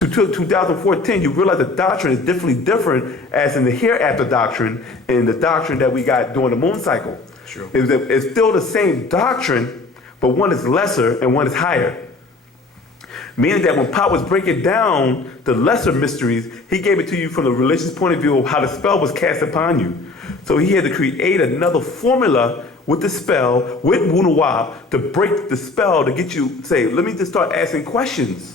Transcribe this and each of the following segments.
to 2014, you realize the doctrine is different as in the hereafter doctrine and the doctrine that we got during the moon cycle. Sure. It's still the same doctrine, but one is lesser and one is higher. Meaning that when Pop was breaking down the lesser mysteries, he gave it to you from the religious point of view of how the spell was cast upon you. So he had to create another formula with the spell, with Wu-nuwaup, to break the spell, to get you, say, let me just start asking questions.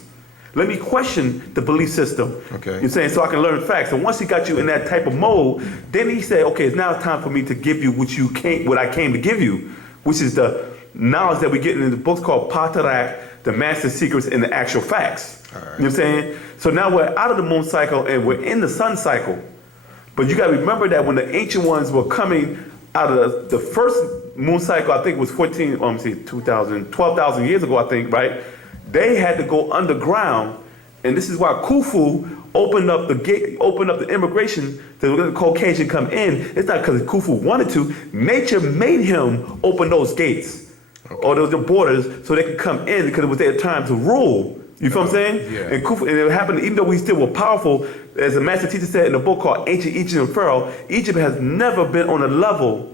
Let me question the belief system. Okay. You're saying, so I can learn facts. And once he got you in that type of mode, then he said, okay, it's now time for me to give you what I came to give you, which is the knowledge that we get in the books called Pt.2, the master secrets and the actual facts. All right. You know what I'm saying? So now we're out of the moon cycle and we're in the sun cycle. But you got to remember that when the ancient ones were coming out of the first moon cycle, I think it was 12,000 years ago, I think, right? They had to go underground, and this is why Khufu opened up the gate, opened up the immigration to let the Caucasian come in. It's not because Khufu wanted to. Nature made him open those gates, or those borders, so they could come in because it was their time to rule. You feel what I'm saying? Yeah. And Khufu, and it happened even though we still were powerful. As the master teacher said in a book called Ancient Egypt and Pharaoh, Egypt has never been on a level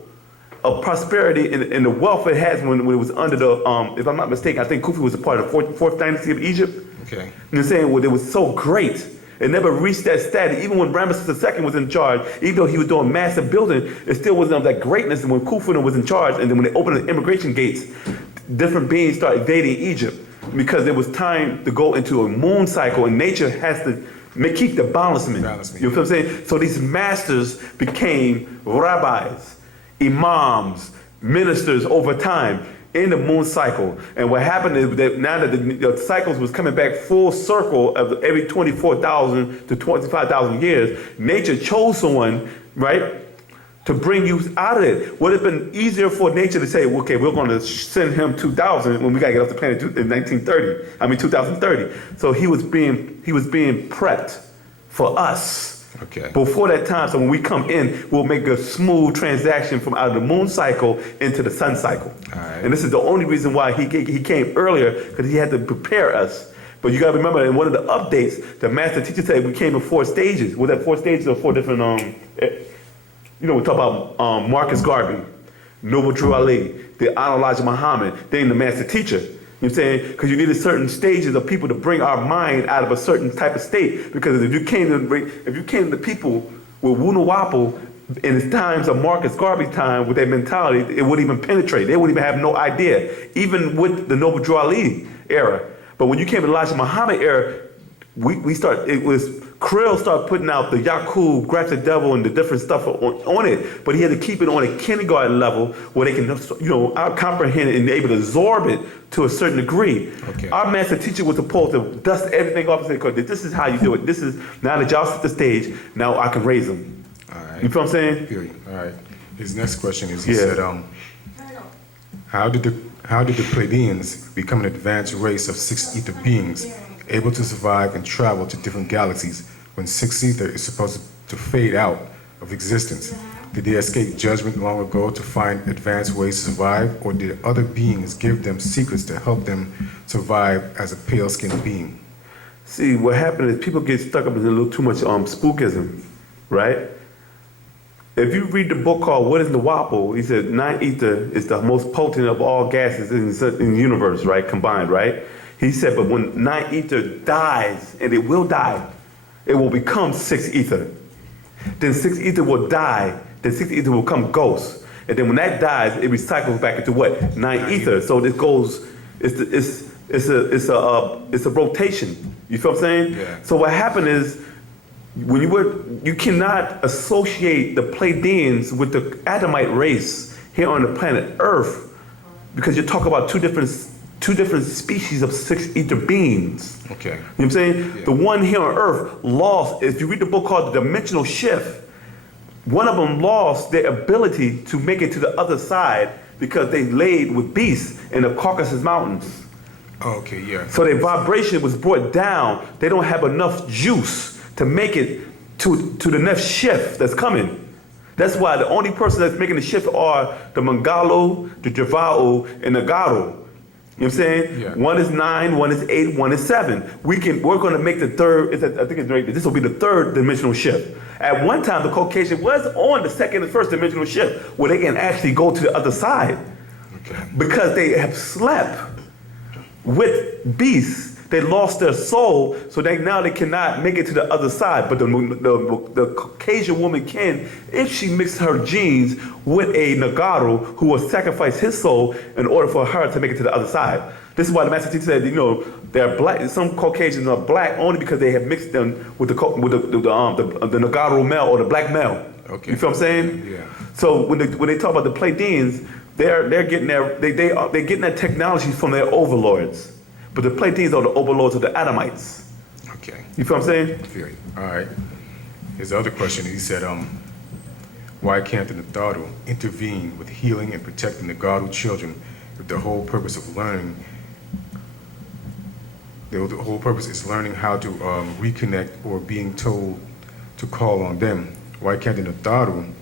of prosperity and the wealth it has when it was under the, if I'm not mistaken, I think Khufu was a part of the fourth dynasty of Egypt. Okay. You know what I'm saying? Well, it was so great. It never reached that status. Even when Ramesses II was in charge, even though he was doing massive building, it still wasn't of that greatness when Khufu was in charge. And then when they opened the immigration gates, different beings started invading Egypt because it was time to go into a moon cycle, and nature has to keep the balancement. You know what I'm saying? So these masters became rabbis, imams, ministers over time in the moon cycle. And what happened is that now that the cycles was coming back full circle of every 24,000 to 25,000 years, nature chose someone, right, to bring you out of it. Would it have been easier for nature to say, okay, we're going to send him 2000 when we got to get off the planet in 2030. So he was being prepped for us. Okay. Before that time, so when we come in, we'll make a smooth transaction from out of the moon cycle into the sun cycle. All right. And this is the only reason why he came earlier, because he had to prepare us. But you got to remember, in one of the updates, the master teacher said we came in 4 stages. With that 4 stages or 4 different, we talk about Marcus Garvey, Noble Drew Ali, the Honorable Elijah Muhammad, then the master teacher. You know what I'm saying? Because you needed certain stages of people to bring our mind out of a certain type of state. Because if you came to people with Wu-nuwaupu in the times of Marcus Garvey's time with their mentality, it wouldn't even penetrate. They wouldn't even have no idea, even with the Noble Drew Ali era. But when you came to Elijah Muhammad era, Krill started putting out the Yakub, Graphic Devil, and the different stuff on it, but he had to keep it on a kindergarten level where they can, comprehend it and able to absorb it to a certain degree. Okay. Our master teacher was supposed to dust everything off and say, this is how you do it. This is, now that y'all set the stage, now I can raise them. All right. You feel what I'm saying? Period. All right. His next question is, he said, how did the Pleiadians become an advanced race of 6 ether beings, able to survive and travel to different galaxies when 6 ether is supposed to fade out of existence? Did they escape judgment long ago to find advanced ways to survive, or did other beings give them secrets to help them survive as a pale-skinned being? See, what happened is people get stuck up in a little too much spookism, right? If you read the book called What is Wu-nuwaupu, he said 9 ether is the most potent of all gases in the universe, right, combined, right? He said, but when 9 ether dies, and it will die, it will become 6 ether. Then 6 ether will die, then 6 ether will become ghost. And then when that dies, it recycles back into what? 9 ether. So this goes, it's a rotation. You feel what I'm saying? Yeah. So what happened is, when you cannot associate the Pleiadians with the Adamite race here on the planet Earth, because you talk about two different species of 6 ether beings. Okay. You know what I'm saying? Yeah. The one here on Earth lost, if you read the book called The Dimensional Shift, one of them lost their ability to make it to the other side because they laid with beasts in the Caucasus Mountains. Okay, yeah. So their vibration was brought down. They don't have enough juice to make it to the next shift that's coming. That's why the only person that's making the shift are the Mangalo, the Javao, and the Garo. You know what I'm saying? Yeah. One is 9, one is 8, one is 7. We're going to make the third, I think this will be the third dimensional shift. At one time, the Caucasian was on the second and first dimensional shift where they can actually go to the other side. Okay. Because they have slept with beasts. They lost their soul, so now they cannot make it to the other side. But the Caucasian woman can if she mixed her genes with a Nagaru who will sacrifice his soul in order for her to make it to the other side. This is why the master teacher said, they're black. Some Caucasians are black only because they have mixed them with the Nagaru male or the black male. Okay. You feel what I'm saying? Yeah. So when they talk about the Pleiadians, they're getting they're getting that technology from their overlords. But the Pleiadians are the overlords of the Adamites. Okay. You feel what I'm saying? Feel you. All right. His other question, he said, why can't the Natharu intervene with healing and protecting the Nagaru children if the whole purpose of learning, the whole purpose is learning how to reconnect or being told to call on them? Why can't the Natharu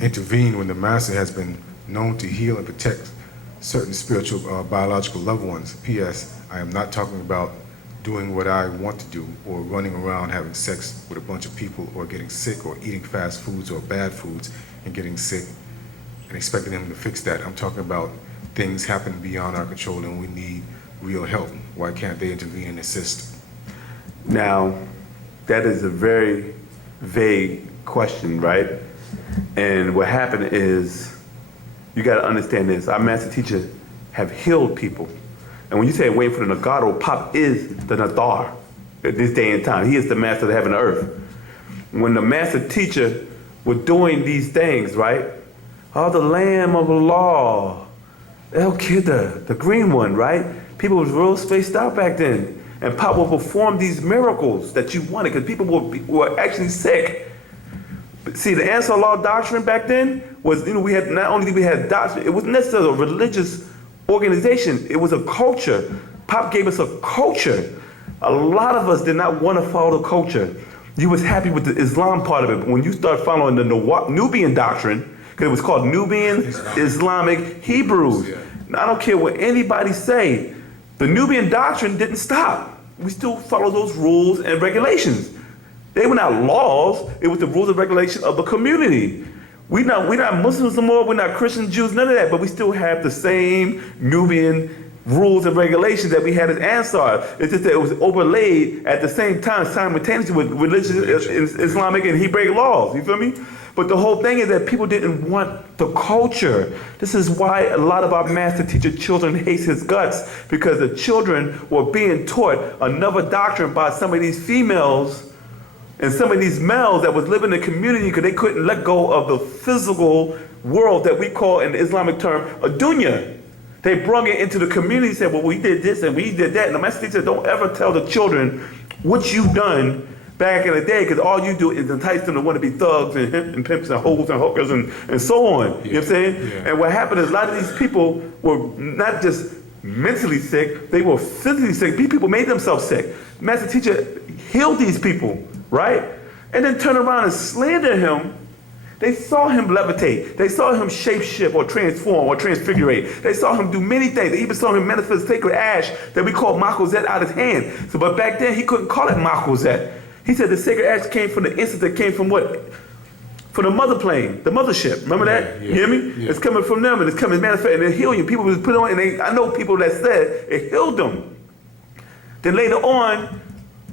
intervene when the master has been known to heal and protect certain spiritual biological loved ones? P.S. I am not talking about doing what I want to do or running around having sex with a bunch of people or getting sick or eating fast foods or bad foods and getting sick and expecting them to fix that. I'm talking about things happening beyond our control and we need real help. Why can't they intervene and assist? Now, that is a very vague question, right? And what happened is, you got to understand this. Our master teacher have healed people. And when you say wait for the Nagaru, Pop is the Nathar at this day and time. He is the master of heaven and earth. When the master teacher was doing these things, right? Oh, the Lamb of Allah, El Kidda, the green one, right? People was real spaced out back then. And Pop will perform these miracles that you wanted because people were actually sick. See, the Ansar Law doctrine back then was, we had, not only did we have doctrine, it wasn't necessarily a religious organization, it was a culture. Pop gave us a culture. A lot of us did not want to follow the culture. You was happy with the Islam part of it, but when you start following the Nubian doctrine, because it was called Nubian Islamic Hebrews. Yeah. Now, I don't care what anybody say, the Nubian doctrine didn't stop. We still follow those rules and regulations. They were not laws, it was the rules and regulation of the community. We're not Muslims no more, we're not Christians, Jews, none of that, but we still have the same Nubian rules and regulations that we had as Ansar. It's just that it was overlaid at the same time, simultaneously with religious, Islamic and Hebraic laws, you feel me? But the whole thing is that people didn't want the culture. This is why a lot of our master teacher children hate his guts, because the children were being taught another doctrine by some of these females and some of these males that was living in the community because they couldn't let go of the physical world that we call in the Islamic term a dunya. They brought it into the community and said, well, we did this and we did that. And the master teacher said, don't ever tell the children what you've done back in the day, because all you do is entice them to want to be thugs and pimps and hoes and hookers and so on. Yeah. You know what I'm saying? Yeah. And what happened is a lot of these people were not just mentally sick, they were physically sick. These people made themselves sick. Master teacher healed these people, right? And then turn around and slander him. They saw him levitate. They saw him shapeshift or transform or transfigurate. They saw him do many things. They even saw him manifest sacred ash that we call Makozet out of his hand. So, but back then he couldn't call it Makozet. He said the sacred ash came from the instant that came from what? From the mother plane, the mothership. Remember that? Yeah. You hear me? Yeah. It's coming from them and it's coming manifest and it heal you. People was put on and I know people that said it healed them. Then later on,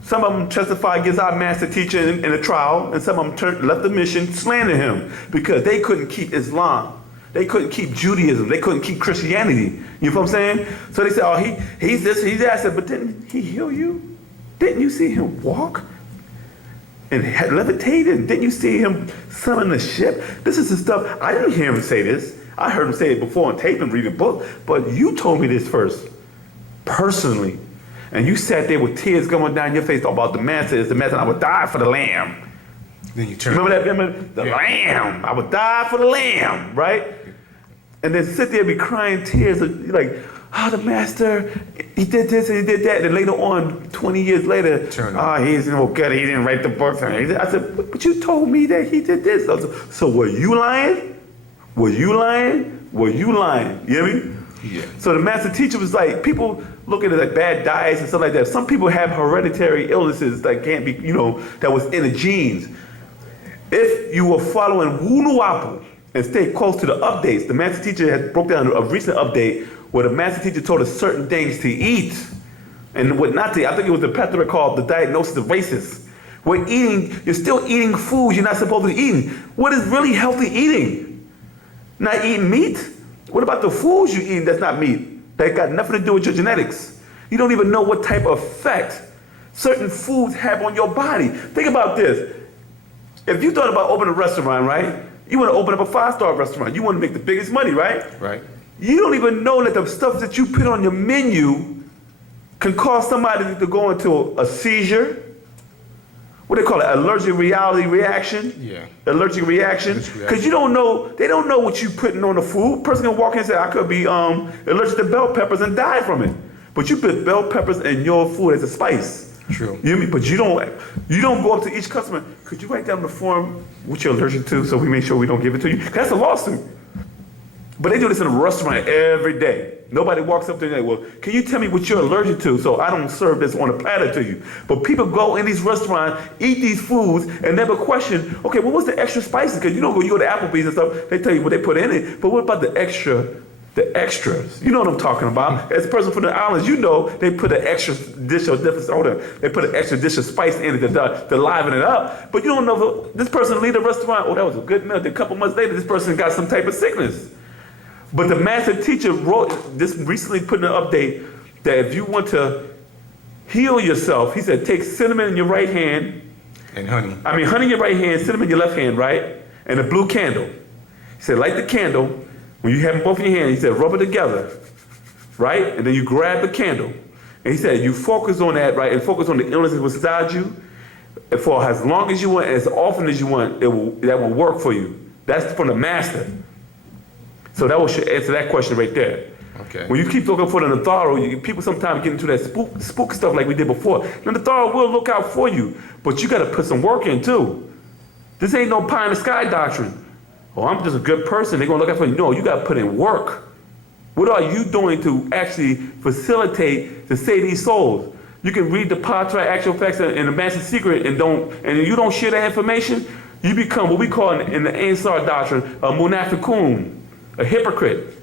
some of them testified against our master teacher in a trial, and some of them left the mission, slandering him because they couldn't keep Islam. They couldn't keep Judaism. They couldn't keep Christianity. You know what I'm saying? So they said, oh, he's this, he's that. I said, but didn't he heal you? Didn't you see him walk and levitate? And didn't you see him summon the ship? This is the stuff. I didn't hear him say this. I heard him say it before on tape and read a book, but you told me this first, personally. And you sat there with tears going down your face about the master is the master, and I would die for the lamb. Then you turn. Remember that? Remember the lamb. I would die for the lamb, right? And then sit there and be crying tears, like, oh, the master, he did this and he did that. And later on, 20 years later, he's no good. He didn't write the book. I said, but you told me that he did this. So were you lying? Were you lying? well, you lying. You hear me? Yeah. So the master teacher was like, people look at it like bad diets and stuff like that. Some people have hereditary illnesses that can't be, that was in the genes. If you were following Wu-nuwaupu and stay close to the updates, the master teacher had broke down a recent update where the master teacher told us certain things to eat and what not to eat. I think it was the plethora called the diagnosis of racists. You're still eating foods you're not supposed to be eating. What is really healthy eating? Not eating meat? What about the foods you eat that's not meat? That got nothing to do with your genetics. You don't even know what type of effect certain foods have on your body. Think about this. If you thought about opening a restaurant, right? You want to open up a 5-star restaurant. You want to make the biggest money, right? Right. You don't even know that the stuff that you put on your menu can cause somebody to go into a seizure. What do they call it? Allergic reaction? Yeah. Allergic reaction. Because they don't know what you're putting on the food. Person can walk in and say, I could be allergic to bell peppers and die from it. But you put bell peppers in your food as a spice. True. You know what I mean? But you don't go up to each customer, could you write down the form what you're allergic to so we make sure we don't give it to you? 'Cause that's a lawsuit. But they do this in a restaurant every day. Nobody walks up to them and well, can you tell me what you're allergic to so I don't serve this on a platter to you? But people go in these restaurants, eat these foods, and never question, okay, well, what's the extra spices? Because you go to Applebee's and stuff, they tell you what they put in it. But what about the extras? You know what I'm talking about. As a person from the islands, they put an extra dish of different soda. They put an extra dish of spice in it to liven it up. But you don't know if this person leave the restaurant, oh, that was a good meal. Then a couple months later, this person got some type of sickness. But the master teacher just recently put in an update that if you want to heal yourself, he said, take cinnamon in your right hand. And honey. Honey in your right hand, cinnamon in your left hand, right? And a blue candle. He said, light the candle. When you have them both in your hand, he said, rub it together, right? And then you grab the candle. And he said, you focus on that, right? And focus on the illness that's inside you. And for as long as you want, as often as you want, that will work for you. That's from the master. So that should answer that question right there. Okay. When you keep looking for the Natharo, people sometimes get into that spook stuff like we did before. The Natharo will look out for you, but you got to put some work in too. This ain't no pie in the sky doctrine. Oh, I'm just a good person. They're going to look out for you. No, you got to put in work. What are you doing to actually facilitate to save these souls? You can read the Patra Actual Facts and the Master Secret and you don't share that information, you become what we call in the Ansar doctrine a munafiqun, a hypocrite.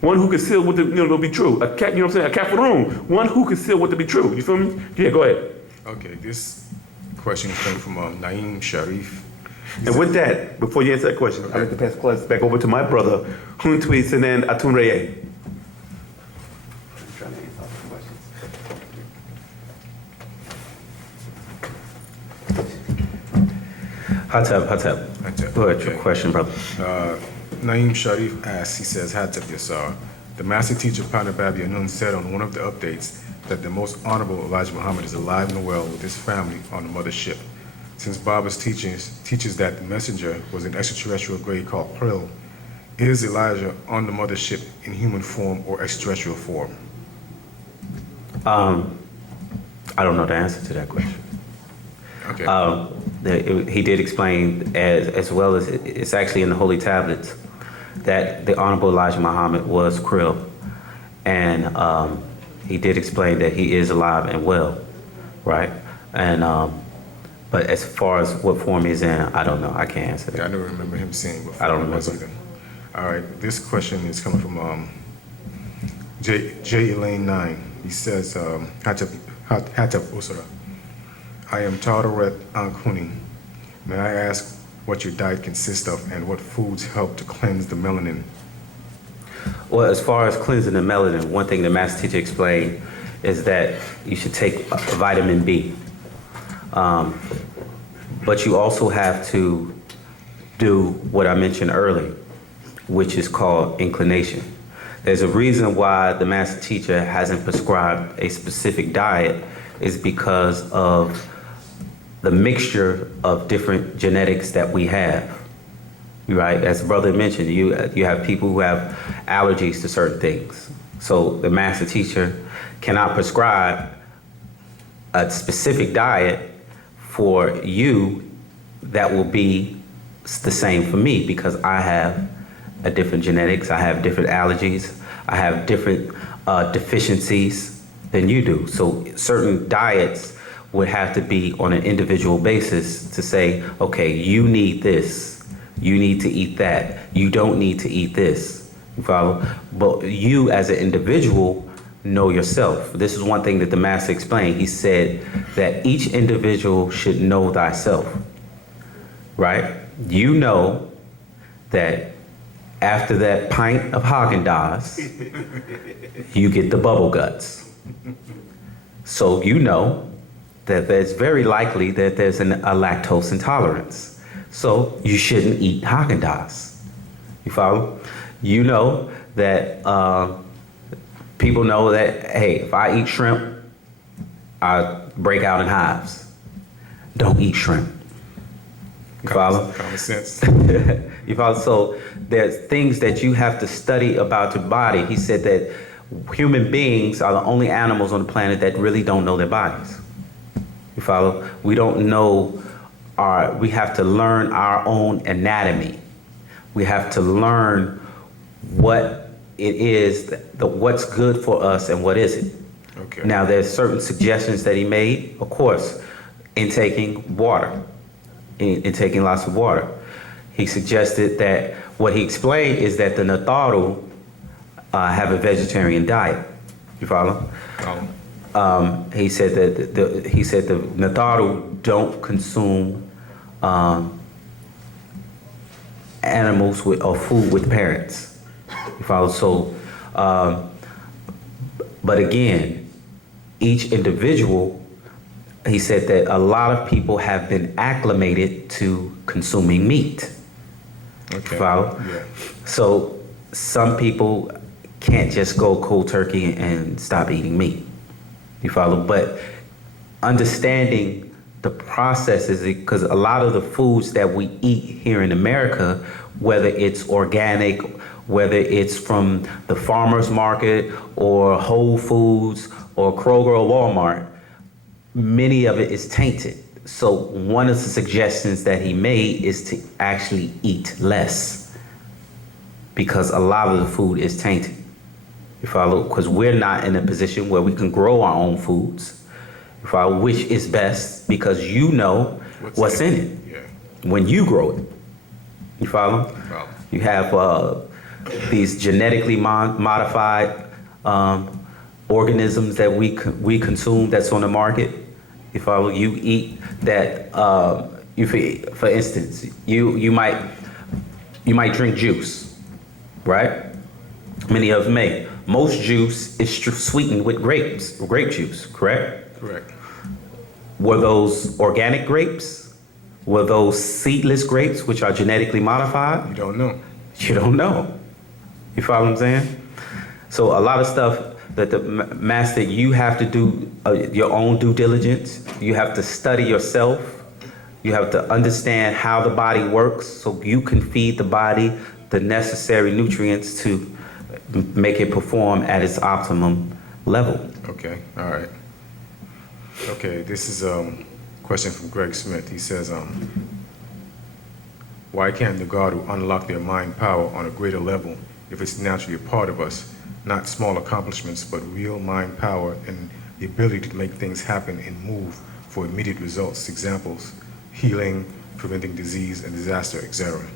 One who conceals what to be true. A kafirun, one who conceals what to be true. You feel me? Yeah, go ahead. Okay, this question is coming from Naeem Sharif. And with that, before you answer that question, I'd like to pass the class back over to my brother, Huntui Senen Atunreye. Hattab. Go ahead, your question, brother. Naeem Sharif asks, he says, Hattab Yassar, the master teacher Panababi Anun said on one of the updates that the most honorable Elijah Muhammad is alive and well with his family on the mothership. Since Baba's teaches that the messenger was an extraterrestrial grade called Krill, is Elijah on the mothership in human form or extraterrestrial form? I don't know the answer to that question. Okay. He did explain, as well as it's actually in the Holy Tablets, that the Honorable Elijah Muhammad was Krill. And he did explain that he is alive and well, right? And but as far as what form he's in, I don't know. I can't answer that. Yeah, I never remember him saying before. I don't remember. Either. All right, this question is coming from J. Elaine 9. He says, Hattab Usara, I am Tararet Ankuni. May I ask what your diet consists of and what foods help to cleanse the melanin? Well, as far as cleansing the melanin, one thing the master teacher explained is that you should take vitamin B. But you also have to do what I mentioned earlier, which is called inclination. There's a reason why the master teacher hasn't prescribed a specific diet is because of the mixture of different genetics that we have. Right? As the brother mentioned, you have people who have allergies to certain things. So the master teacher cannot prescribe a specific diet for you that will be the same for me because I have a different genetics. I have different allergies. I have different deficiencies than you do. So certain diets would have to be on an individual basis to say, okay, you need this. You need to eat that. You don't need to eat this. You follow? But you as an individual know yourself. This is one thing that the master explained. He said that each individual should know thyself, right? You know that after that pint of Haagen-Dazs, you get the bubble guts. So you know that there's very likely that there's a lactose intolerance. So you shouldn't eat Haagen-Dazs. You follow? You know that people know that, hey, if I eat shrimp, I break out in hives. Don't eat shrimp. You follow? Common sense. You follow? So there's things that you have to study about your body. He said that human beings are the only animals on the planet that really don't know their bodies. You follow? We don't know we have to learn our own anatomy. We have to learn what it is, what's good for us and what isn't. Okay. Now, there's certain suggestions that he made, of course, in taking water, in taking lots of water. He suggested that what he explained is that the Natharu have a vegetarian diet. You follow? He said that the Natharu don't consume animals or food with parents. You follow? So, but again, each individual, he said that a lot of people have been acclimated to consuming meat. Okay. You follow? Yeah. So some people can't just go cold turkey and stop eating meat. You follow? But understanding the processes, because a lot of the foods that we eat here in America, whether it's organic, whether it's from the farmer's market or Whole Foods or Kroger or Walmart, many of it is tainted. So one of the suggestions that he made is to actually eat less, because a lot of the food is tainted. You follow? Because we're not in a position where we can grow our own foods. You follow? Which is best, because you know what's in it Yeah. when you grow it. You follow? Wow. You have these genetically modified organisms that we consume that's on the market. You follow? You eat that. For instance, you might drink juice, right? Many of them may. Most juice is sweetened with grape juice, correct? Correct. Were those organic grapes? Were those seedless grapes, which are genetically modified? You don't know. You don't know. You follow what I'm saying? So a lot of stuff that the master, you have to do your own due diligence. You have to study yourself. You have to understand how the body works so you can feed the body the necessary nutrients to make it perform at its optimum level. Okay. All right. Okay. This is a question from Greg Smith. He says, why can't the Garu unlock their mind power on a greater level if it's naturally a part of us? Not small accomplishments, but real mind power and the ability to make things happen and move for immediate results. Examples: healing, preventing disease and disaster, etc.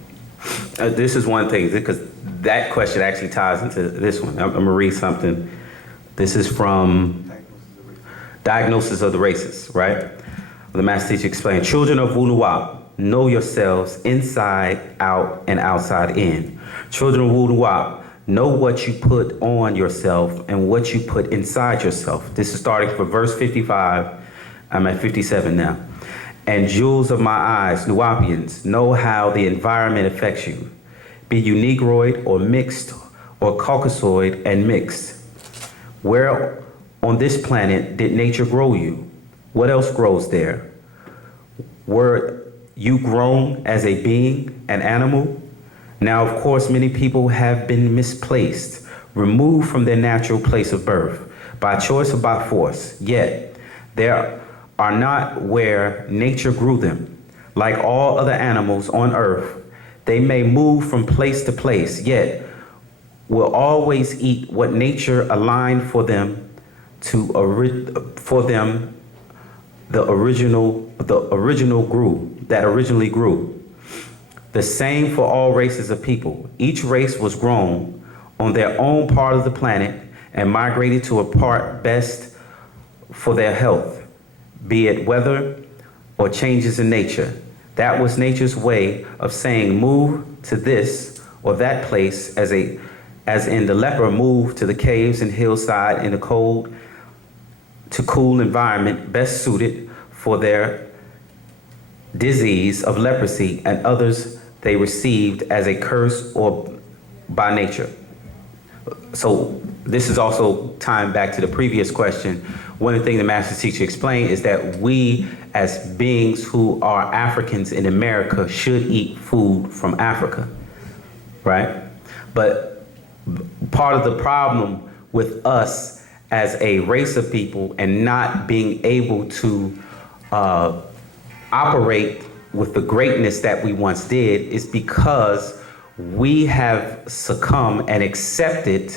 This is one thing, because that question actually ties into this one. I'm going to read something. This is from Diagnosis of the Races, right? The master teacher explained, children of Wu-nuwaup, know yourselves inside out and outside in. Children of Wu-nuwaup, know what you put on yourself and what you put inside yourself. This is starting from verse 55. I'm at 57 now. And jewels of my eyes, Nuwaupians, know how the environment affects you. Be you Negroid or mixed or Caucasoid and mixed. Where on this planet did nature grow you? What else grows there? Were you grown as a being, an animal? Now, of course, many people have been misplaced, removed from their natural place of birth, by choice or by force. Yet, there are not where nature grew them. Like all other animals on earth, They may move from place to place, yet will always eat what nature aligned for them the original originally grew. The same for all races of people. Each race was grown on their own part of the planet and migrated to a part best for their health, be it weather or changes in nature. That was nature's way of saying move to this or that place, as in the leper moved to the caves and hillside in the cold to cool environment best suited for their disease of leprosy, and others they received as a curse or by nature. So this is also tying back to the previous question. One of the things the master teacher explained is that we as beings who are Africans in America should eat food from Africa, right? But part of the problem with us as a race of people and not being able to operate with the greatness that we once did is because we have succumbed and accepted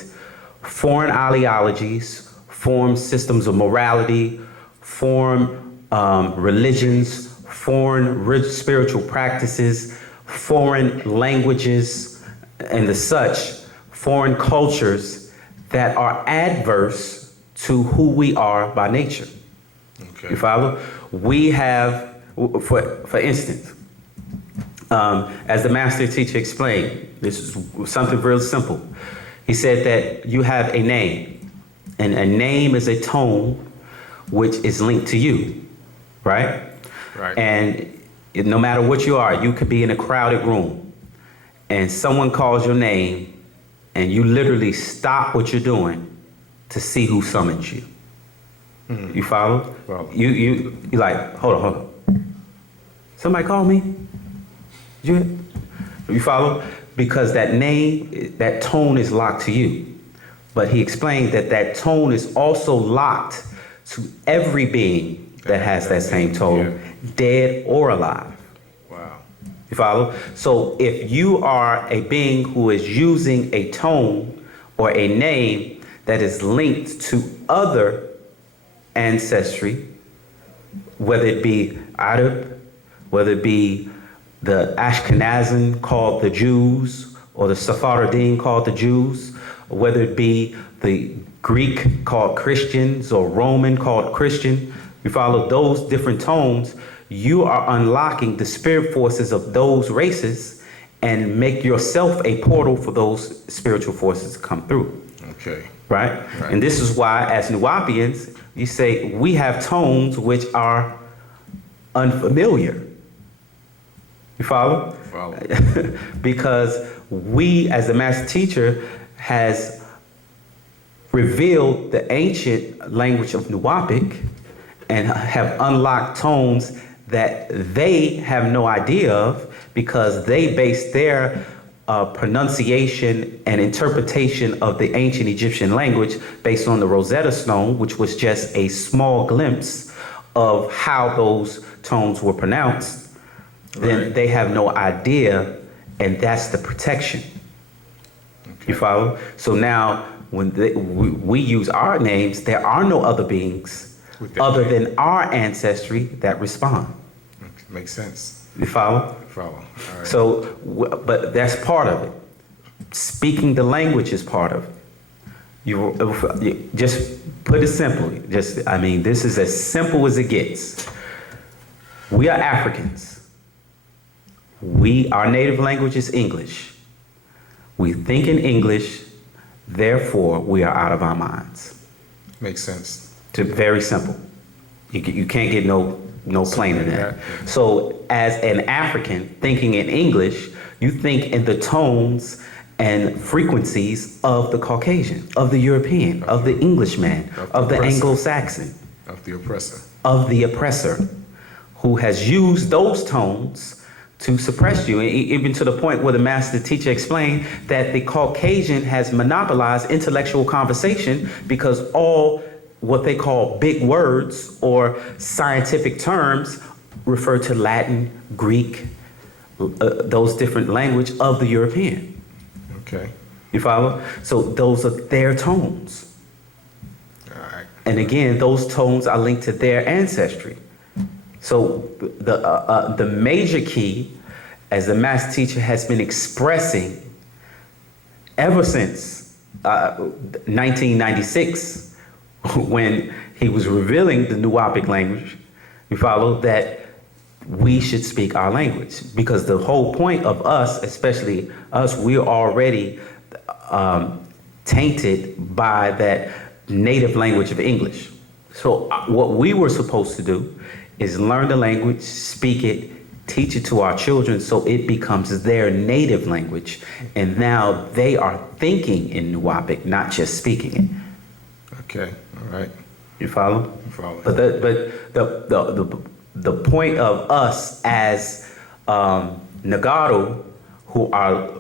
foreign ideologies, foreign systems of morality, foreign religions, foreign spiritual practices, foreign languages, and the such, foreign cultures that are adverse to who we are by nature. Okay. You follow? We have, for instance, as the master teacher explained, this is something real simple. He said that you have a name, and a name is a tone which is linked to you, right? Right. And no matter what you are, you could be in a crowded room, and someone calls your name, and you literally stop what you're doing to see who summons you. You follow? Follow. You like, hold on. Somebody call me? You follow? Because that name, that tone is locked to you. But he explained that that tone is also locked to every being that has that same tone, dead or alive. Wow. You follow? So if you are a being who is using a tone or a name that is linked to other ancestry, whether it be Arab, whether it be the Ashkenazim called the Jews, or the Sephardim called the Jews, or whether it be the Greek called Christians or Roman called Christian, you follow those different tones, you are unlocking the spirit forces of those races and make yourself a portal for those spiritual forces to come through. Okay. Right? And this is why, as Nuwaupians, you say we have tones which are unfamiliar. You follow? Follow. Because we, as the master teacher, has revealed the ancient language of Nuwaupic and have unlocked tones that they have no idea of, because they base their pronunciation and interpretation of the ancient Egyptian language based on the Rosetta Stone, which was just a small glimpse of how those tones were pronounced. Then Right. they have no idea, and that's the protection. You follow? So now, when we use our names, there are no other beings With that other name. than our ancestry that respond. Okay. Makes sense. You follow? Follow. All right. So, but that's part of it. Speaking the language is part of it. You just put it simply. This is as simple as it gets. We are Africans. Our native language is English. We think in English, therefore we are out of our minds. Makes sense. Very simple. You can't get no plainer than that. Yeah. So as an African thinking in English, you think in the tones and frequencies of the Caucasian, of the European, of the Englishman, of the oppressor. Anglo-Saxon, Of the oppressor. of the oppressor, who has used those tones to suppress you, even to the point where the master teacher explained that the Caucasian has monopolized intellectual conversation, because all what they call big words or scientific terms refer to Latin, Greek, those different language of the European. Okay. You follow? So those are their tones. All right. And again, those tones are linked to their ancestry. So the major key, as the master teacher has been expressing ever since 1996, when he was revealing the Nuwaupic language, you follow, that we should speak our language. Because the whole point of us, especially us, we're already tainted by that native language of English. So what we were supposed to do is learn the language, speak it, teach it to our children so it becomes their native language. And now they are thinking in Nuwaupic, not just speaking it. Okay. All right. You follow? I'm following. But the point of us as Nagaru, who are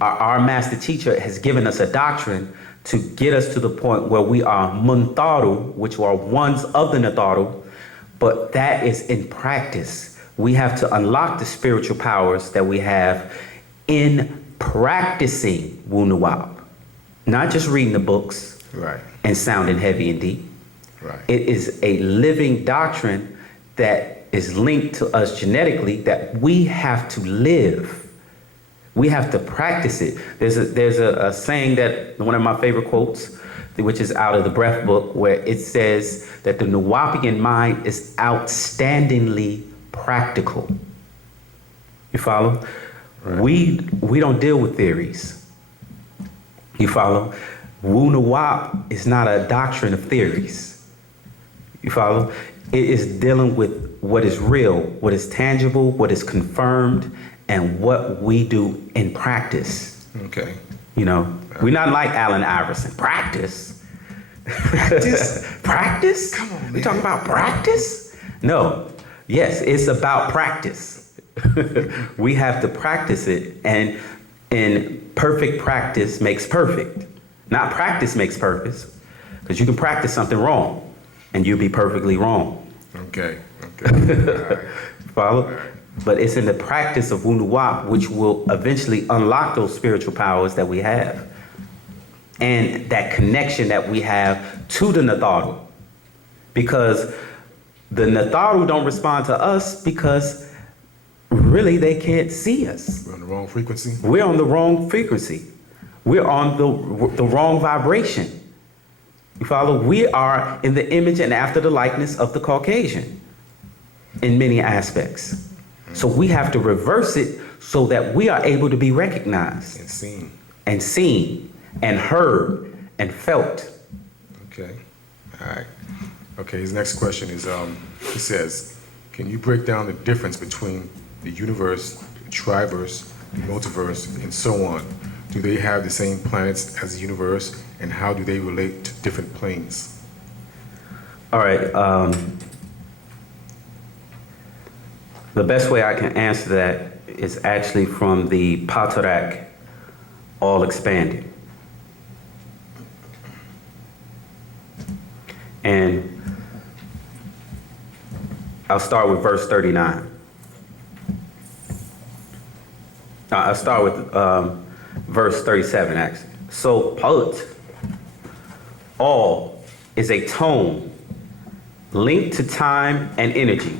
our master teacher has given us a doctrine to get us to the point where we are Muntaru, which are ones of the Nagaru, but that is in practice. We have to unlock the spiritual powers that we have in practicing Wu-nuwaup, not just reading the books Right. and sounding heavy and deep. Right. It is a living doctrine that is linked to us genetically that we have to live. We have to practice it. There's a saying that, one of my favorite quotes, which is out of the Breath book, where it says that the Nuwaupian mind is outstandingly practical. You follow? Right. We don't deal with theories. You follow? Wu-nuwaup is not a doctrine of theories. You follow? It is dealing with what is real, what is tangible, what is confirmed, and what we do in practice. Okay. You know, we're not like Allen Iverson. Practice? Practice? Practice? Come on, man. We talking about practice? No. Yes, it's about practice. We have to practice it, and perfect practice makes perfect. Not practice makes purpose, because you can practice something wrong, and you'll be perfectly wrong. Okay. Okay. All right. Follow? All right. But it's in the practice of Wu-nuwaup which will eventually unlock those spiritual powers that we have, and that connection that we have to the Natharu. Because the Natharu don't respond to us because really they can't see us. We're on the wrong frequency. We're on the wrong frequency. We're on the wrong vibration. You follow? We are in the image and after the likeness of the Caucasian in many aspects. So we have to reverse it so that we are able to be recognized And seen. and seen and heard and felt. Okay. All right. Okay. His next question is, he says, can you break down the difference between the universe, the triverse, the multiverse, and so on? Do they have the same planets as the universe, and how do they relate to different planes? All right. The best way I can answer that is actually from the Patarak, all expanded. And I'll start with verse 39. I'll start with verse 37, actually. So, Pat, all, is a tone linked to time and energy,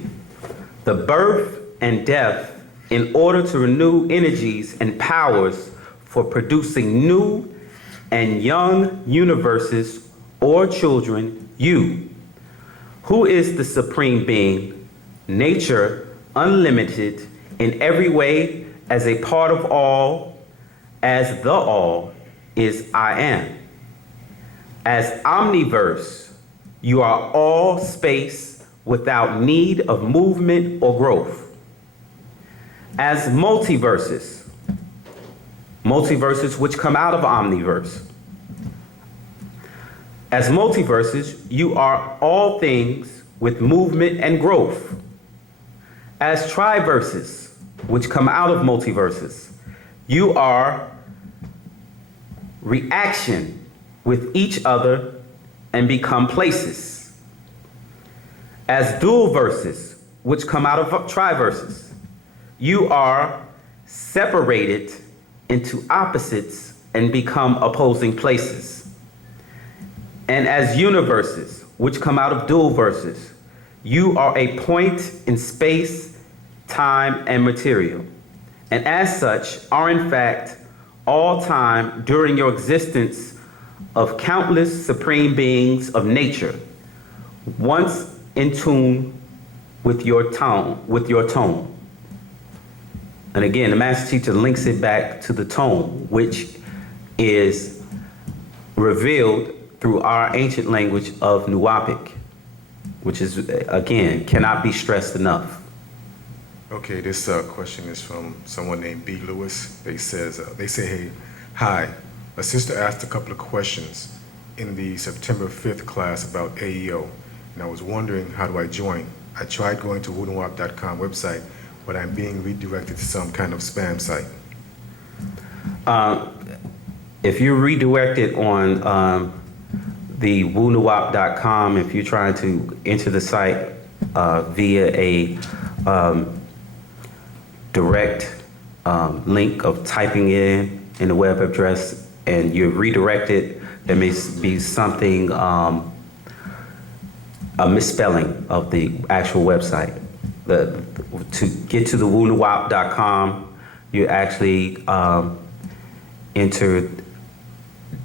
the birth and death, in order to renew energies and powers for producing new and young universes or children, you, who is the supreme being, nature unlimited in every way, as a part of all, as the all is I am. As omniverse, you are all space without need of movement or growth. As multiverses, multiverses which come out of omniverse. As multiverses, you are all things with movement and growth. As triverses, which come out of multiverses, you are reaction with each other and become places. As dual verses, which come out of triverses, you are separated into opposites and become opposing places. And as universes, which come out of dual verses, you are a point in space, time, and material. And as such, are in fact all time during your existence of countless supreme beings of nature, once in tune with your tone. And again, the master teacher links it back to the tone, which is revealed through our ancient language of Nuwaupic, which is, again, cannot be stressed enough. Okay, this question is from someone named B. Lewis. They say, hey, hi. A sister asked a couple of questions in the September 5th class about AEO, and I was wondering, how do I join? I tried going to Wu-nuwaup.com website, but I'm being redirected to some kind of spam site. If you're redirected on the Wu-nuwaup.com, if you're trying to enter the site via a direct link of typing in the web address and you're redirected, there may be something, a misspelling of the actual website. To get to the Wu-nuwaup.com, you actually enter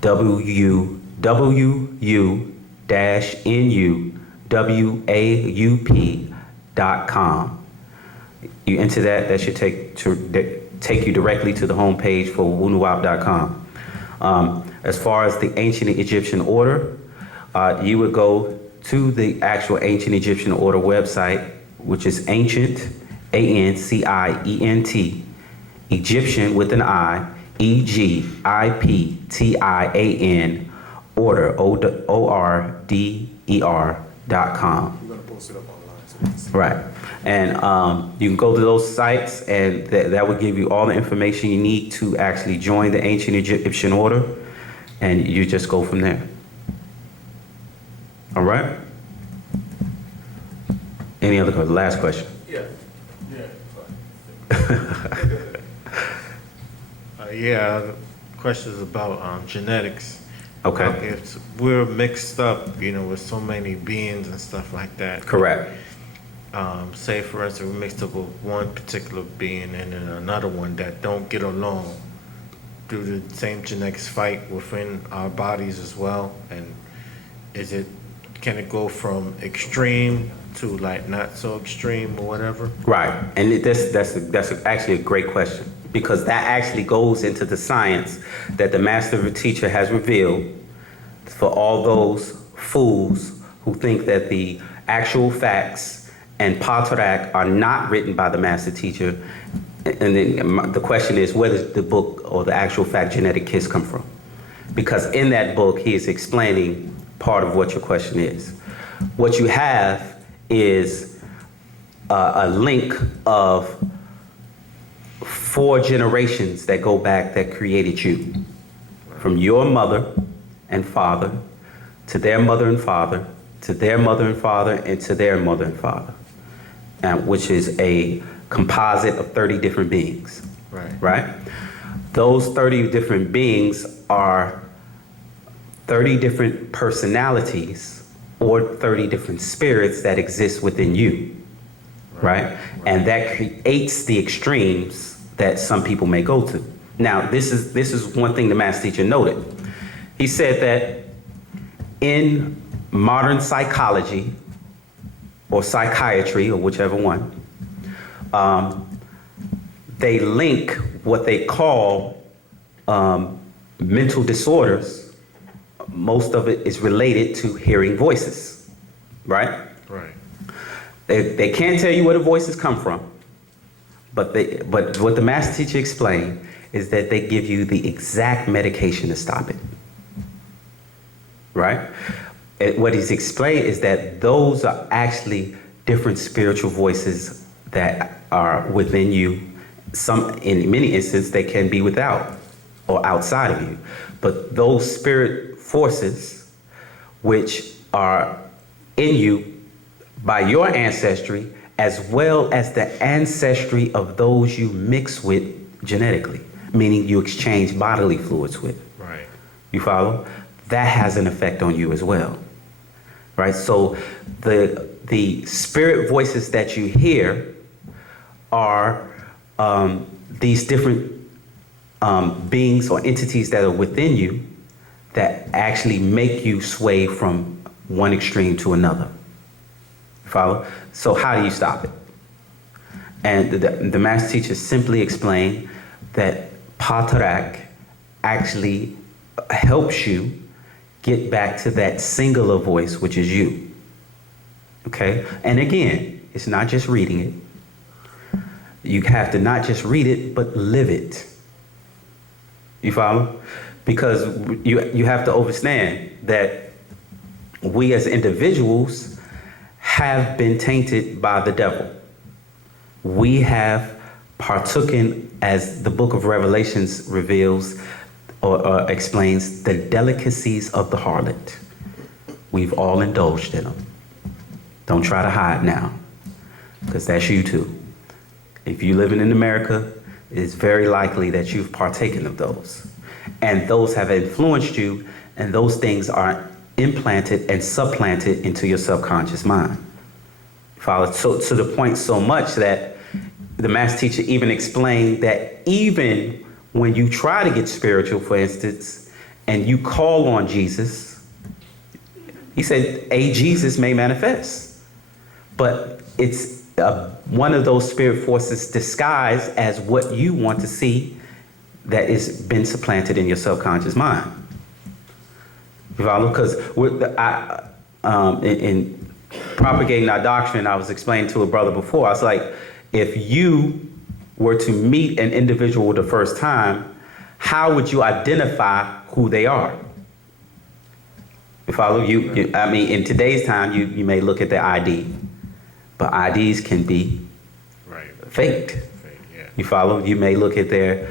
WU-NUWAUP.com. You enter that should take you directly to the homepage for Wu-nuwaup.com. As far as the ancient Egyptian order, you would go to the actual ancient Egyptian order website, which is ancient, ANCIENT, Egyptian with an I, EGIPTIAN, order, ORDER.com. We're going to post it up online. Right. And you can go to those sites, and that will give you all the information you need to actually join the ancient Egyptian order, and you just go from there. All right? Any other questions? Last question. Yeah, questions about genetics. Okay. If we're mixed up, with so many beings and stuff like that. Correct. Say, for instance, we're mixed up with one particular being and then another one that don't get along. Do the same genetics fight within our bodies as well? And can it go from extreme to like not so extreme or whatever? Right. And that's actually a great question, because that actually goes into the science that the master teacher has revealed for all those fools who think that the actual facts and Patarak are not written by the master teacher. And then the question is, where does the book or the actual fact genetic kiss come from? Because in that book, he is explaining part of what your question is. What you have is a link of 4 generations that go back that created you. From your mother and father to their mother and father to their mother and father and to their mother and father, which is a composite of 30 different beings. Right? Those 30 different beings are 30 different personalities or 30 different spirits that exist within you. Right? And that creates the extremes that some people may go to. Now, this is one thing the master teacher noted. He said that in modern psychology or psychiatry, or whichever one, they link what they call mental disorders. Most of it is related to hearing voices, right? Right. They can't tell you where the voices come from, but what the master teacher explained is that they give you the exact medication to stop it, right? And what he's explained is that those are actually different spiritual voices that are within you. Some, in many instances, they can be without or outside of you, but those spirit forces which are in you by your ancestry as well as the ancestry of those you mix with genetically, meaning you exchange bodily fluids with. Right. You follow? That has an effect on you as well, right? So the spirit voices that you hear are these different beings or entities that are within you that actually make you sway from one extreme to another. Follow? So how do you stop it? And the master teacher simply explained that Patarak actually helps you get back to that singular voice, which is you. Okay? And again, it's not just reading it. You have to not just read it, but live it. You follow? Because you have to understand that we as individuals have been tainted by the devil. We have partaken, as the book of Revelations reveals or explains, the delicacies of the harlot. We've all indulged in them. Don't try to hide now, because that's you too. If you're living in America, it's very likely that you've partaken of those. And those have influenced you, and those things are implanted and supplanted into your subconscious mind. Follow? So to the point so much that the master teacher even explained that even when you try to get spiritual, for instance, and you call on Jesus, he said a Jesus may manifest, but it's one of those spirit forces disguised as what you want to see that has been supplanted in your subconscious mind. You follow? Because in propagating our doctrine, I was explaining to a brother before, I was like, if you were to meet an individual the first time, how would you identify who they are? You follow? I mean, in today's time, you may look at their ID, but IDs can be faked. Yeah. You follow? You may look at their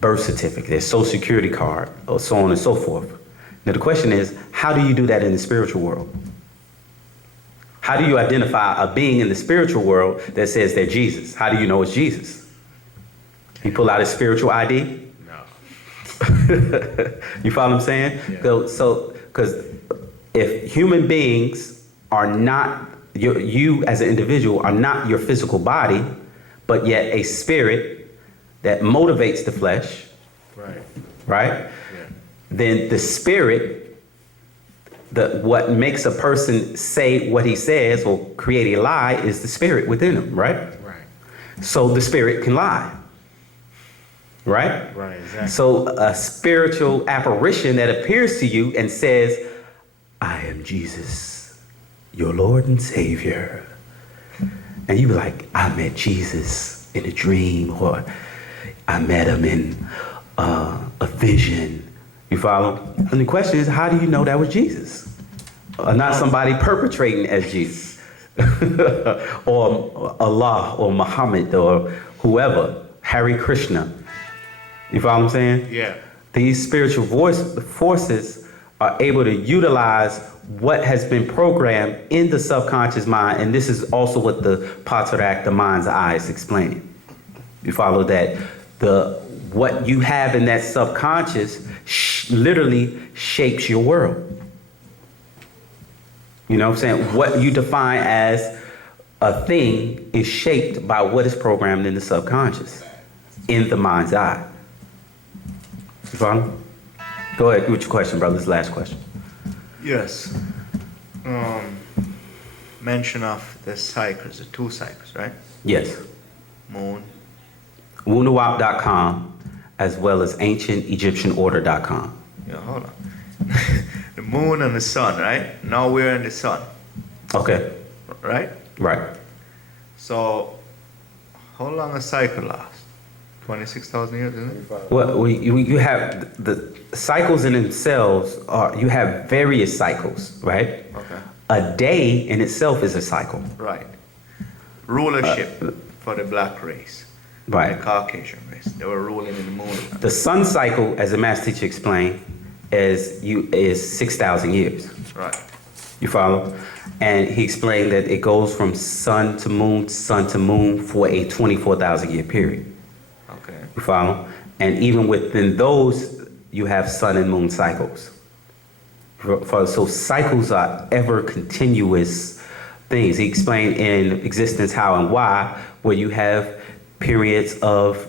birth certificate, their social security card, or so on and so forth. Now the question is, how do you do that in the spiritual world? How do you identify a being in the spiritual world that says they're Jesus? How do you know it's Jesus? You pull out a spiritual ID? No. You follow what I'm saying? Yeah. So, because if human beings are not, you as an individual are not your physical body, but yet a spirit that motivates the flesh, right? Yeah. Then the spirit, what makes a person say what he says or create a lie is the spirit within him, right? Right. So the spirit can lie, right? Right, exactly. So a spiritual apparition that appears to you and says, I am Jesus, your Lord and Savior. And you be like, I met Jesus in a dream, or I met him in a vision. You follow? And the question is, how do you know that was Jesus? Not somebody perpetrating as Jesus. Or Allah, or Muhammad, or whoever, Hare Krishna. You follow what I'm saying? Yeah. These spiritual forces are able to utilize what has been programmed in the subconscious mind, and this is also what the Patarak, the mind's eye, is explaining. You follow that what you have in that subconscious literally shapes your world. You know what I'm saying? What you define as a thing is shaped by what is programmed in the subconscious, in the mind's eye. You follow? Go ahead with your question, brother. This is the last question. Yes. Mention of the cycles, the 2 cycles, right? Yes. Moon. Wu-nuwaup.com as well as ancientegyptianorder.com. Yeah, hold on. The moon and the sun, right? Now we're in the sun, Okay. right? Right. So, how long a cycle lasts? 26,000 years, isn't it? Well, you have the cycles in themselves you have various cycles, right? Okay. A day in itself is a cycle. Right. Rulership for the black race. Right. The Caucasian race. They were ruling in the moon. The sun cycle, as the master teacher explained, is 6,000 years. Right. You follow? And he explained that it goes from sun to moon for a 24,000 year period. Okay. You follow? And even within those, you have sun and moon cycles. So cycles are ever continuous things. He explained in Existence, How and Why, where you have periods of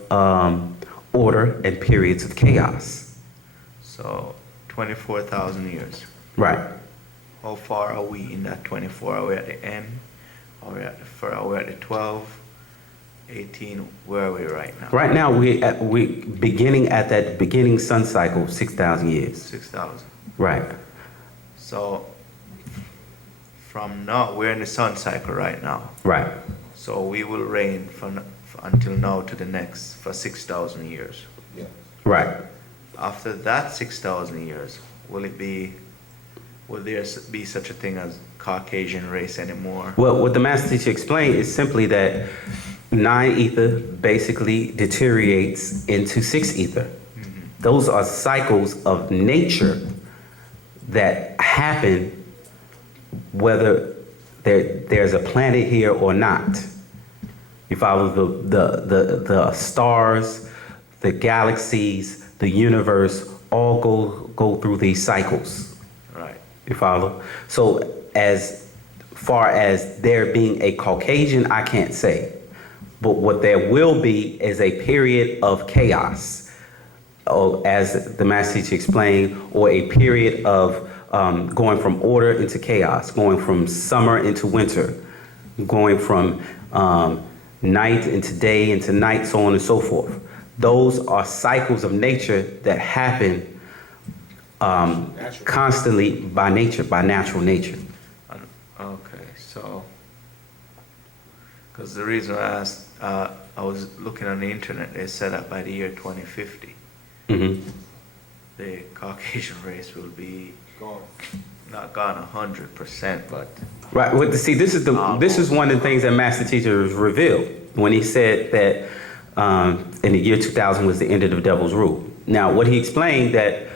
order and periods of chaos. So 24,000 years. Right. How far are we in that 24? Are we at the end? Are we at the 12? 18? Where are we right now? Right now, we beginning at that beginning sun cycle, 6,000 years. 6,000. Right. So from now, we're in the sun cycle right now. Right. So we will reign until now to the next for 6,000 years. Right. After that 6,000 years, will there be such a thing as Caucasian race anymore? Well, what the master teacher explained is simply that 9 ether basically deteriorates into 6 ether. Those are cycles of nature that happen whether there's a planet here or not. You follow the stars, the galaxies, the universe all go through these cycles. Right. You follow? So as far as there being a Caucasian, I can't say. But what there will be is a period of chaos, as the master teacher explained, or a period of going from order into chaos, going from summer into winter, going from night into day into night, so on and so forth. Those are cycles of nature that happen constantly by nature, by natural nature. Okay, so, because the reason I asked, I was looking on the internet, they said that by the year 2050, the Caucasian race will be not gone 100%, but Right. Well, see, this is one of the things that Master Teacher revealed when he said that in the year 2000 was the end of the devil's rule. Now, what he explained that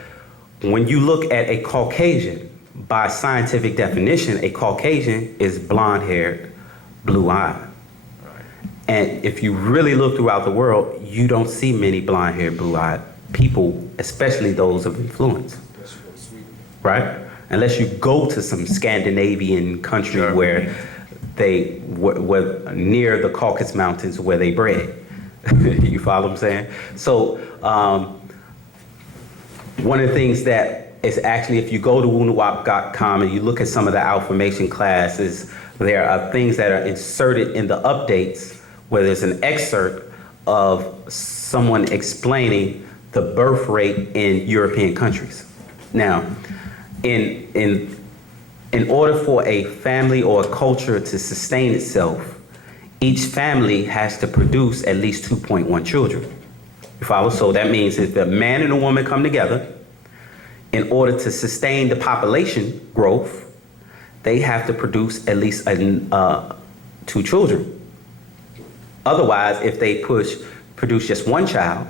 when you look at a Caucasian, by scientific definition, a Caucasian is blonde-haired, blue-eyed. And if you really look throughout the world, you don't see many blonde-haired, blue-eyed people, especially those of influence. Right? Unless you go to some Scandinavian country where they were near the Caucasus Mountains where they bred. You follow what I'm saying? So one of the things that is actually, if you go to Wu-nuwaup.com and you look at some of the Alphamation classes, there are things that are inserted in the updates where there's an excerpt of someone explaining the birth rate in European countries. Now, in order for a family or a culture to sustain itself, each family has to produce at least 2.1 children. You follow? So that means if a man and a woman come together, in order to sustain the population growth, they have to produce at least 2 children. Otherwise, if they produce just 1 child,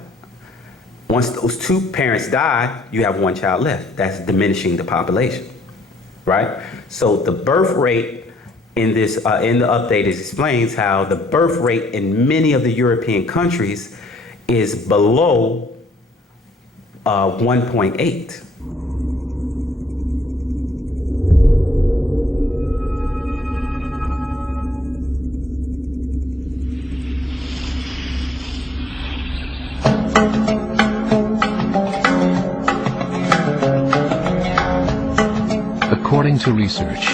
once those 2 parents die, you have 1 child left. That's diminishing the population, right? So the birth rate in this in the update explains how the birth rate in many of the European countries is below 1.8. According to research,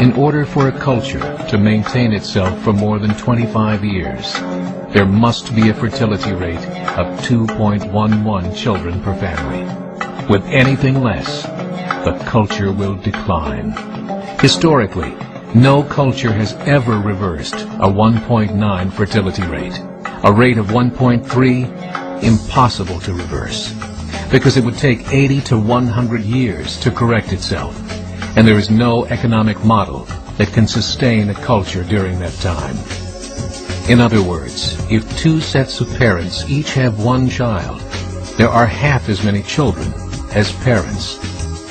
in order for a culture to maintain itself for more than 25 years, there must be a fertility rate of 2.11 children per family. With anything less, the culture will decline. Historically, no culture has ever reversed a 1.9 fertility rate. A rate of 1.3, impossible to reverse, because it would take 80 to 100 years to correct itself. And there is no economic model that can sustain a culture during that time. In other words, if 2 sets of parents each have 1 child, there are half as many children as parents.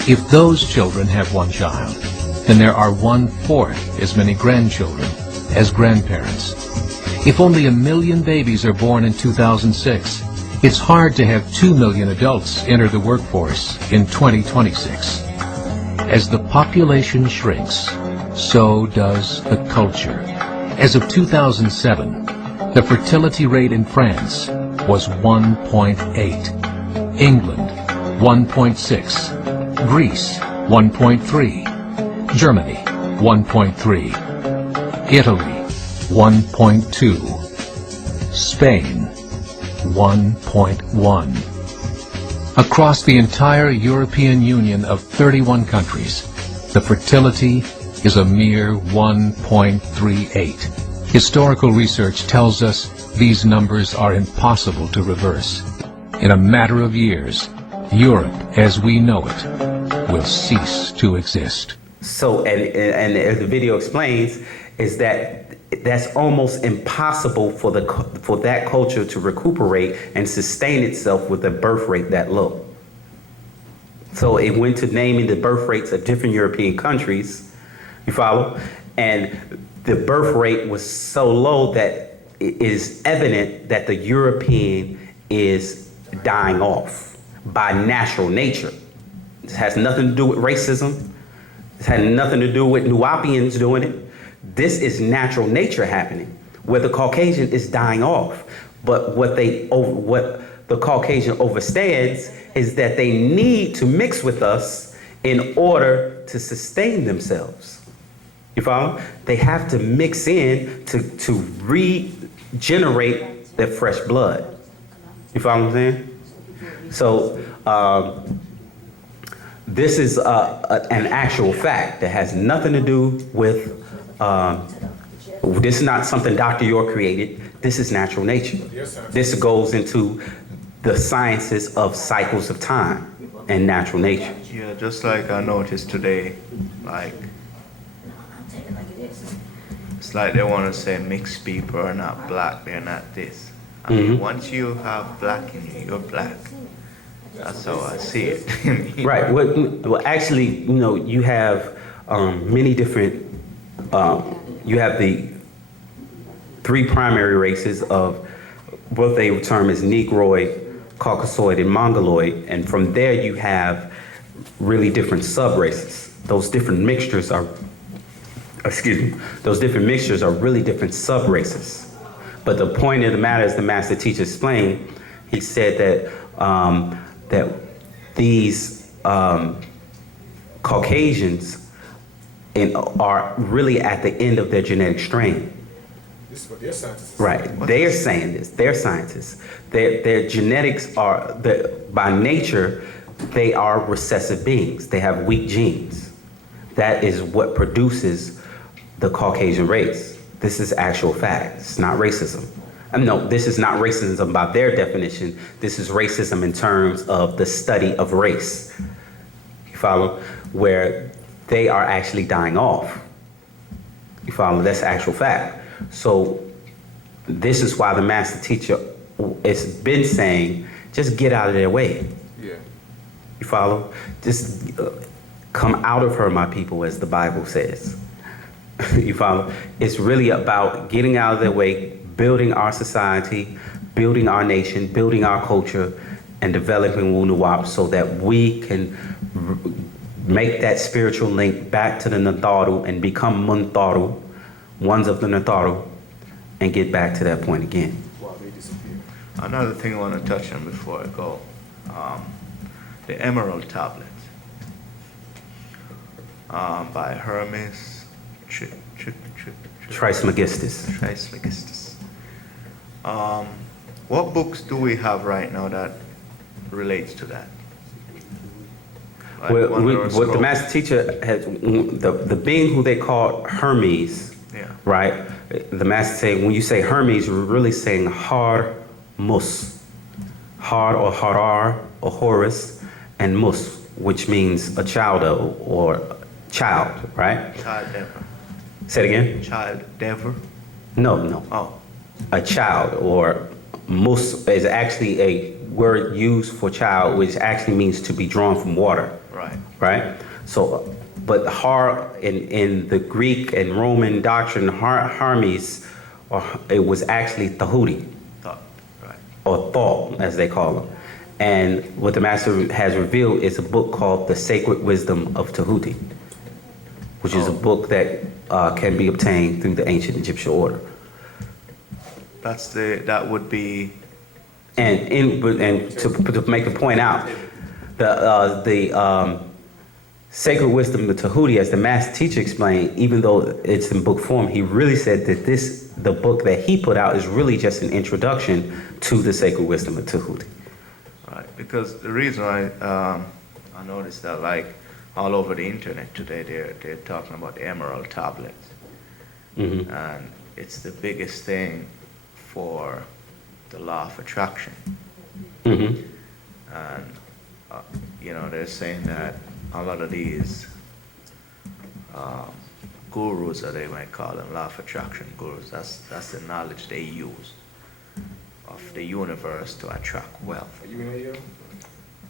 If those children have 1 child, then there are 1/4 as many grandchildren as grandparents. If only 1 million babies are born in 2006, it's hard to have 2 million adults enter the workforce in 2026. As the population shrinks, so does the culture. As of 2007, the fertility rate in France was 1.8, England 1.6, Greece 1.3, Germany 1.3, Italy 1.2, Spain 1.1. Across the entire European Union of 31 countries, the fertility is a mere 1.38. Historical research tells us these numbers are impossible to reverse. In a matter of years, Europe as we know it will cease to exist. So, and as the video explains, is that that's almost impossible for that culture to recuperate and sustain itself with a birth rate that low. So it went to naming the birth rates of different European countries, you follow? And the birth rate was so low that it is evident that the European is dying off by natural nature. This has nothing to do with racism. This had nothing to do with Wu-nuwaupians doing it. This is natural nature happening, where the Caucasian is dying off. But what the Caucasian understands is that they need to mix with us in order to sustain themselves. You follow? They have to mix in to regenerate their fresh blood. You follow what I'm saying? So this is an actual fact that has nothing to do with, this is not something Dr. York created. This is natural nature. This goes into the sciences of cycles of time and natural nature. Yeah, just like I noticed today, like, it's like they want to say mixed people are not black, they're not this. I mean, once you have black in you, you're black. That's how I see it. Right. Well, actually, you know, you have many different, you have the 3 primary races of what they term as Negroid, Caucasoid, and Mongoloid. And from there you have really different sub-races. Those different mixtures are, those different mixtures are really different sub-races. But the point of the matter, as the master teacher explained, he said that that these Caucasians are really at the end of their genetic strain. This is what their scientists Right, they are saying this, they're scientists. Their genetics are, by nature, they are recessive beings. They have weak genes. That is what produces the Caucasian race. This is actual fact, it's not racism. No, this is not racism by their definition. This is racism in terms of the study of race. You follow? Where they are actually dying off. You follow? That's actual fact. So this is why the master teacher has been saying, just get out of their way. Yeah. You follow? Just come out of her, my people, as the Bible says. You follow? It's really about getting out of their way, building our society, building our nation, building our culture, and developing Wu-nuwaup so that we can make that spiritual link back to the Natharu and become Muntaru, ones of the Natharu, and get back to that point again. Wow, they disappeared. Another thing I want to touch on before I go, the Emerald Tablet by Hermes Trismegistus. Trismegistus. What books do we have right now that relates to that? Like Well, one of those what the scrolls. master teacher has, the being who they call Hermes, Yeah. right? The master say, when you say Hermes, you're really saying Har-mus. Har or Harar or Horus, and Mus, which means a child or child, right? Child Dever. Say it again? Child Dever. No. Oh, A child, or Mus is actually a word used for child, which actually means to be drawn from water. right. Right? So but in the Greek and Roman doctrine, Hermes, it was actually Tahuti, Thought, right. or thought, as they call them. And what the master has revealed is a book called The Sacred Wisdom of Tahuti, which is a book that can be obtained through the ancient Egyptian order. That would be, And to make the point out, the Sacred Wisdom of Tahuti, as the master teacher explained, even though it's in book form, he really said that the book that he put out is really just an introduction to the Sacred Wisdom of Tahuti. right, because the reason I noticed that, like, all over the internet today, they're talking about the emerald tablets. Mm-hmm. And it's the biggest thing for the law of attraction. Mm-hmm. And, they're saying that a lot of these gurus, or they might call them law of attraction gurus, that's the knowledge they use of the universe to attract wealth.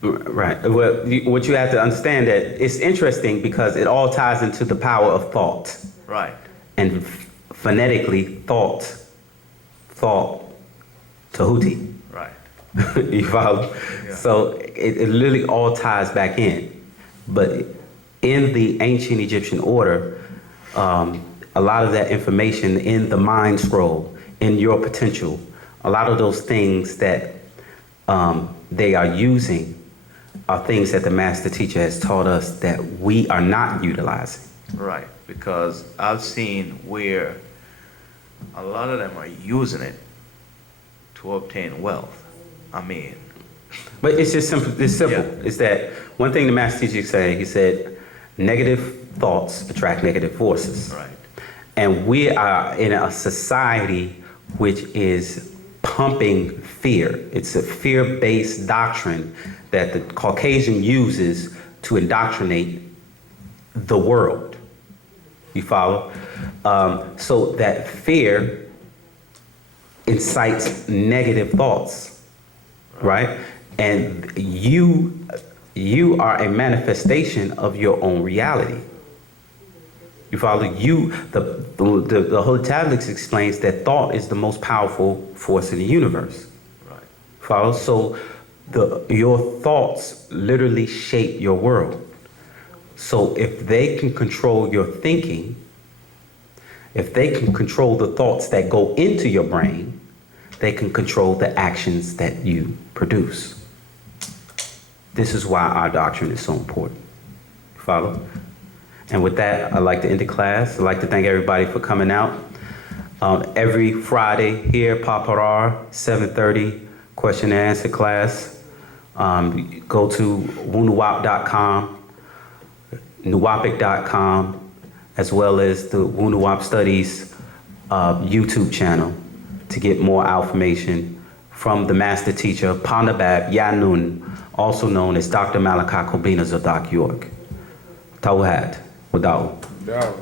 Right. Well, what you have to understand that it's interesting because it all ties into the power of thought. Right, And phonetically, thought, Tahuti. right, You follow? Yeah. So it literally all ties back in. But in the ancient Egyptian order, a lot of that information in the mind scroll, in your potential, a lot of those things that they are using are things that the master teacher has taught us that we are not utilizing. right. Because I've seen where a lot of them are using it to obtain wealth. I mean, But it's just simple. It's simple. Yeah. It's that one thing the master teacher said. He said, negative thoughts attract negative forces. right, And we are in a society which is pumping fear. It's a fear-based doctrine that the Caucasian uses to indoctrinate the world. You follow? So that fear incites negative thoughts, right? And you are a manifestation of your own reality. You follow? The Holy Tablets explains that thought is the most powerful force in the universe. right, Follow? So your thoughts literally shape your world. So if they can control your thinking, if they can control the thoughts that go into your brain, they can control the actions that you produce. This is why our doctrine is so important. Follow? And with that, I'd like to end the class. I'd like to thank everybody for coming out. Every Friday here, Paparar, 7:30, question and answer class. Go to Wu-nuwaup.com, Nuwaupic.com, as well as the Wu-nuwaup Studies YouTube channel to get more information from the master teacher, Panabab Yanun, also known as Dr. Malachi Kobinas of Doc York. Tawad, Wadau. Yeah.